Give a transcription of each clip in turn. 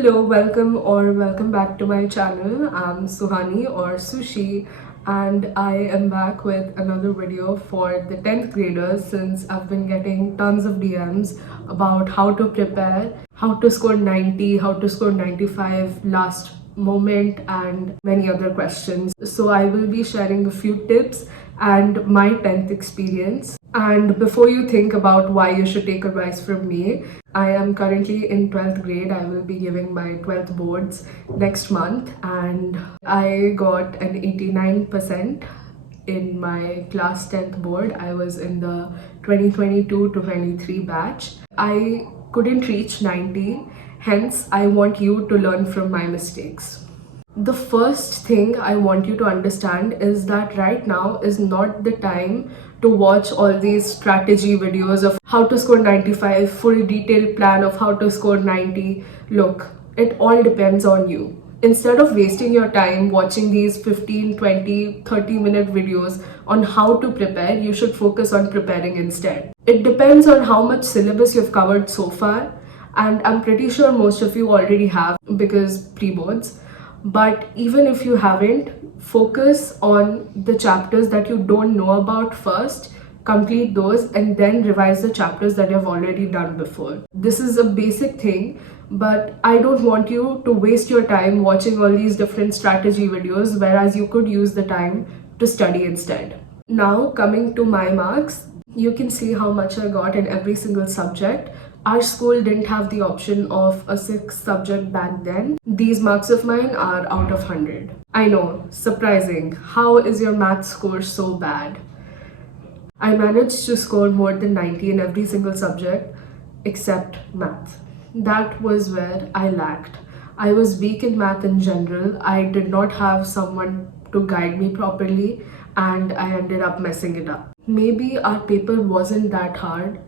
Hello, welcome back to my channel. I'm Suhani or Sushi, and I am back with another video for the 10th graders since I've been getting tons of DMs about how to prepare, how to score 90, how to score 95 last moment, and many other questions. So I will be sharing a few tips and my 10th experience. And before you think about why you should take advice from me, I am currently in 12th grade. I will be giving my 12th boards next month, and I got an 89% in my class 10th board. I was in the 2022 to 23 batch. I couldn't reach 90, hence I want you to learn from my mistakes. The first thing I want you to understand is that right now is not the time to watch all these strategy videos of how to score 95, full detailed plan of how to score 90. Look, it all depends on you. Instead of wasting your time watching these 15, 20, 30-minute videos on how to prepare, you should focus on preparing instead. It depends on how much syllabus you've covered so far, and I'm pretty sure most of you already have because pre-boards. But even if you haven't, focus on the chapters that you don't know about first, complete those, and then revise the chapters that you've already done before. This is a basic thing, but I don't want you to waste your time watching all these different strategy videos, whereas you could use the time to study instead. Now, coming to my marks, you can see how much I got in every single subject. Our school didn't have the option of a 6th subject back then. These marks of mine are out of 100. I know, surprising. How is your math score so bad? I managed to score more than 90 in every single subject except math. That was where I lacked. I was weak in math in general. I did not have someone to guide me properly, and I ended up messing it up. Maybe our paper wasn't that hard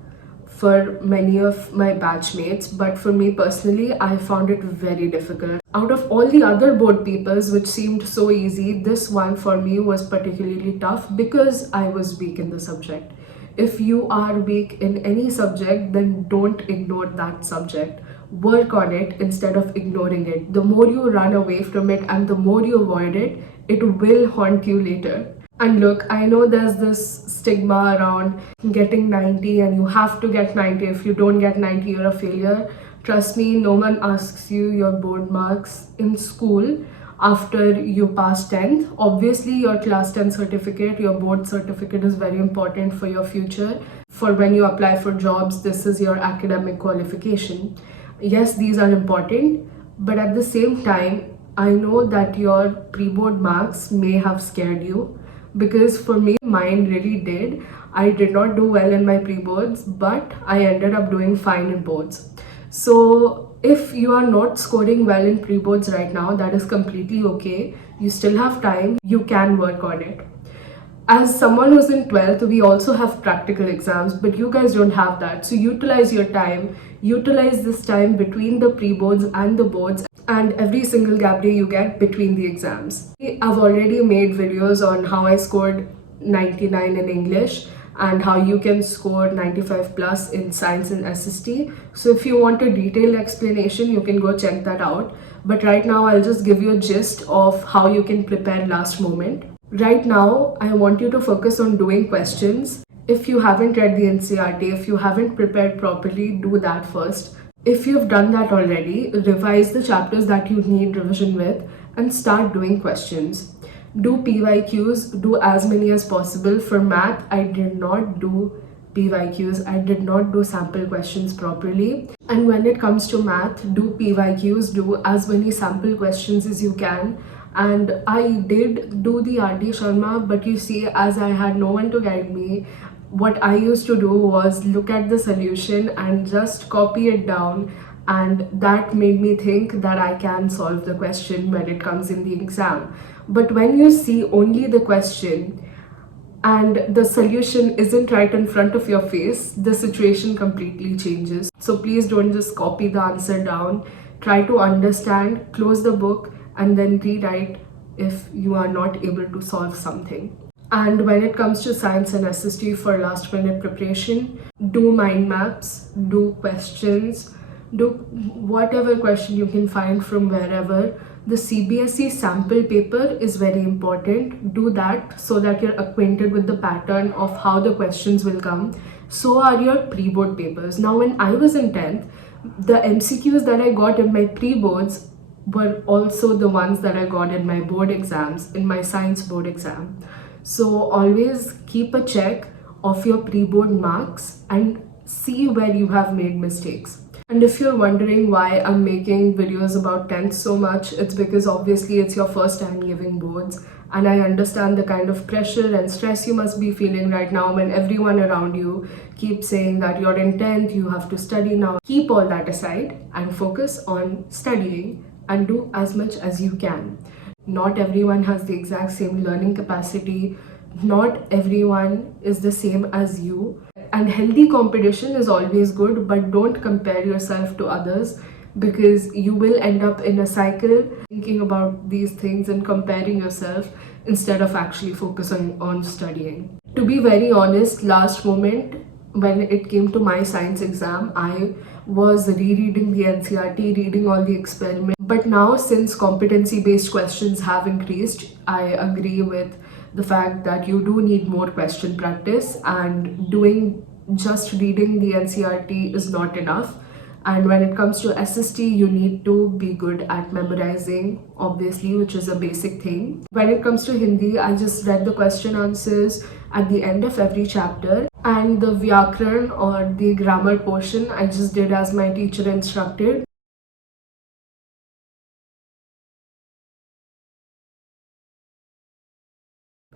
for many of my batchmates, but for me personally, I found it very difficult. Out of all the other board papers which seemed so easy, this one for me was particularly tough because I was weak in the subject. If you are weak in any subject, then don't ignore that subject. Work on it instead of ignoring it. The more you run away from it and the more you avoid it, it will haunt you later. And look, I know there's this stigma around getting 90 and you have to get 90. If you don't get 90, you're a failure. Trust me, no one asks you your board marks in school after you pass 10th. Obviously, your class 10 certificate, your board certificate is very important for your future. For when you apply for jobs, this is your academic qualification. Yes, these are important, but at the same time, I know that your pre-board marks may have scared you. Because for me, mine really did. I did not do well in my pre-boards, but I ended up doing fine in boards. So if you are not scoring well in pre-boards right now, that is completely okay. You still have time. You can work on it. As someone who's in 12th, we also have practical exams, but you guys don't have that. So utilize your time. Utilize this time between the pre-boards and the boards and every single gap day you get between the exams. I've already made videos on how I scored 99 in English and how you can score 95 plus in science and SST. So if you want a detailed explanation, you can go check that out. But right now, I'll just give you a gist of how you can prepare last moment. Right now, I want you to focus on doing questions. If you haven't read the NCERT, if you haven't prepared properly, do that first. If you've done that already, revise the chapters that you need revision with and start doing questions. Do PYQs, do as many as possible. For math, I did not do PYQs, I did not do sample questions properly. And when it comes to math, do PYQs, do as many sample questions as you can. And I did do the RD Sharma, but you see, as I had no one to guide me, what I used to do was look at the solution and just copy it down, and that made me think that I can solve the question when it comes in the exam. But when you see only the question and the solution isn't right in front of your face, the situation completely changes. So please don't just copy the answer down. Try to understand, close the book, and then rewrite if you are not able to solve something. And when it comes to science and SST for last minute preparation, do mind maps, do questions, Do whatever question you can find from wherever. The CBSE sample paper is very important. Do that so that you're acquainted with the pattern of how the questions will come. So are your pre-board papers. Now, when I was in 10th, the MCQs that I got in my pre-boards were also the ones that I got in my board exams, in my science board exam. So always keep a check of your pre-board marks and see where you have made mistakes. And if you're wondering why I'm making videos about 10th so much, it's because obviously it's your first time giving boards, and I understand the kind of pressure and stress you must be feeling right now when everyone around you keeps saying that you're in 10th, you have to study now. Keep all that aside and focus on studying and do as much as you can. Not everyone has the exact same learning capacity. Not everyone is the same as you. And healthy competition is always good, but don't compare yourself to others, because you will end up in a cycle thinking about these things and comparing yourself instead of actually focusing on studying. To be very honest, last moment when it came to my science exam, I was rereading the NCRT, reading all the experiments. But now, since competency based questions have increased, I agree with the fact that you do need more question practice, and doing just reading the NCRT is not enough. And when it comes to SST, you need to be good at memorizing, obviously, which is a basic thing. When it comes to Hindi, I just read the question answers at the end of every chapter, and the Vyakran or the grammar portion I just did as my teacher instructed.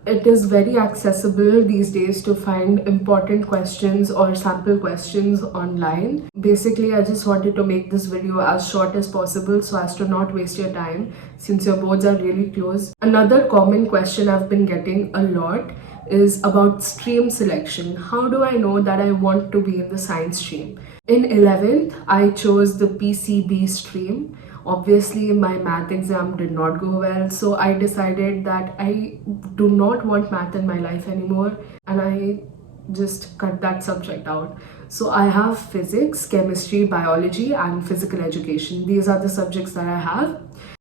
It is very accessible these days to find important questions or sample questions online. Basically, I just wanted to make this video as short as possible so as to not waste your time, since your boards are really close. Another common question I've been getting a lot is about stream selection. How do I know that I want to be in the science stream? In 11th, I chose the PCB stream. Obviously, my math exam did not go well, so I decided that I do not want math in my life anymore, and I just cut that subject out. So I have physics, chemistry, biology, and physical education. These are the subjects that I have.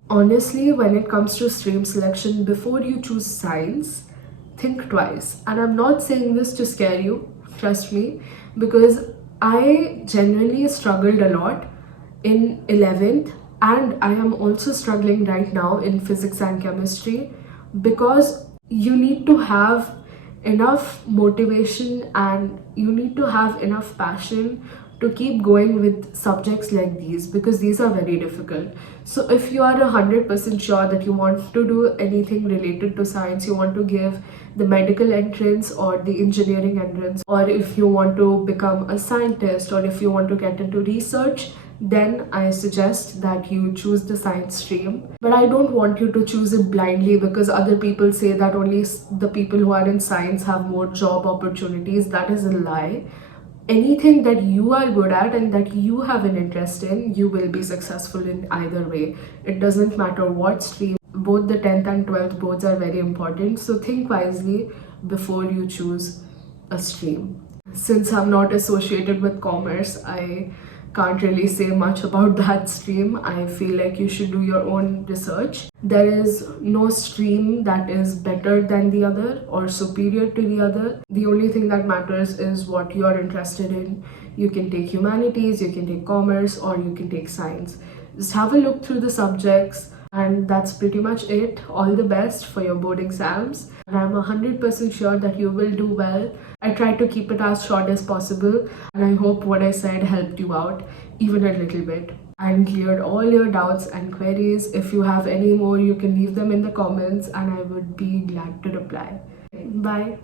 Honestly, when it comes to stream selection, before you choose science, think twice. And I'm not saying this to scare you, trust me, because I genuinely struggled a lot in 11th, and I am also struggling right now in physics and chemistry, because you need to have enough motivation and you need to have enough passion to keep going with subjects like these, because these are very difficult. So if you are 100% sure that you want to do anything related to science, you want to give the medical entrance or the engineering entrance, or if you want to become a scientist, or if you want to get into research, then I suggest that you choose the science stream. But I don't want you to choose it blindly, because other people say that only the people who are in science have more job opportunities. That is a lie. Anything that you are good at and that you have an interest in, you will be successful in either way. It doesn't matter what stream. Both the 10th and 12th boards are very important, so think wisely before you choose a stream. Since I'm not associated with commerce, I can't really say much about that stream. I feel like you should do your own research. There is no stream that is better than the other or superior to the other. The only thing that matters is what you're interested in. You can take humanities, you can take commerce, or you can take science. Just have a look through the subjects, and that's pretty much it. All the best for your board exams, and I'm 100% sure that you will do well. I tried to keep it as short as possible, and I hope what I said helped you out even a little bit and cleared all your doubts and queries. If you have any more, you can leave them in the comments and I would be glad to reply. Bye.